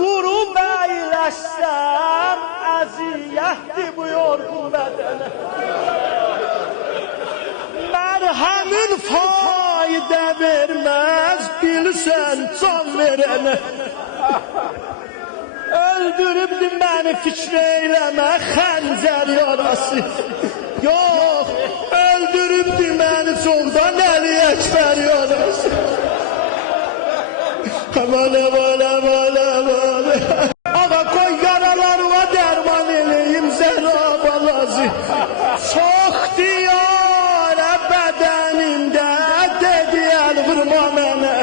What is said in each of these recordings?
Durup eyləşsəm, əziyyətdir bu yorğun bədənə. Mərhəmin fayda verməz, bilsən can verənə. Öldürübdü məni fikr eyləmə, xəncər yarası. Yox, öldürübdü məni çoxdan Əli Əkbər yarası. Ağa koy yaralarıma derman eləyim Zəraba lazı. Çox diyarə bədənimdə dedi əl vurma mənə.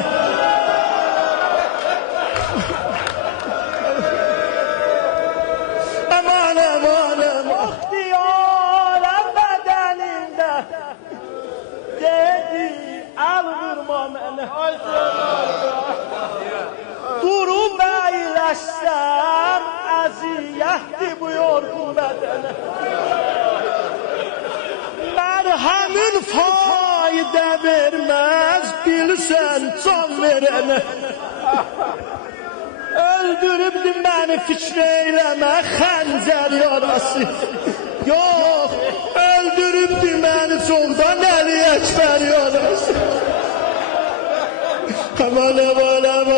Aman aman aman. Çox diyarə bədənimdə dedi əl vurma mənə. Durup eyləşsəm, əziyyətdir bu yorğun bədənə. Mərhəmin fayda verməz, bilsən can verənə. Öldürübdü məni fikr eyləmə, xəncər yarası. Yox, öldürübdü məni çoxdan Əli Əkbər yarası. Aman aman aman.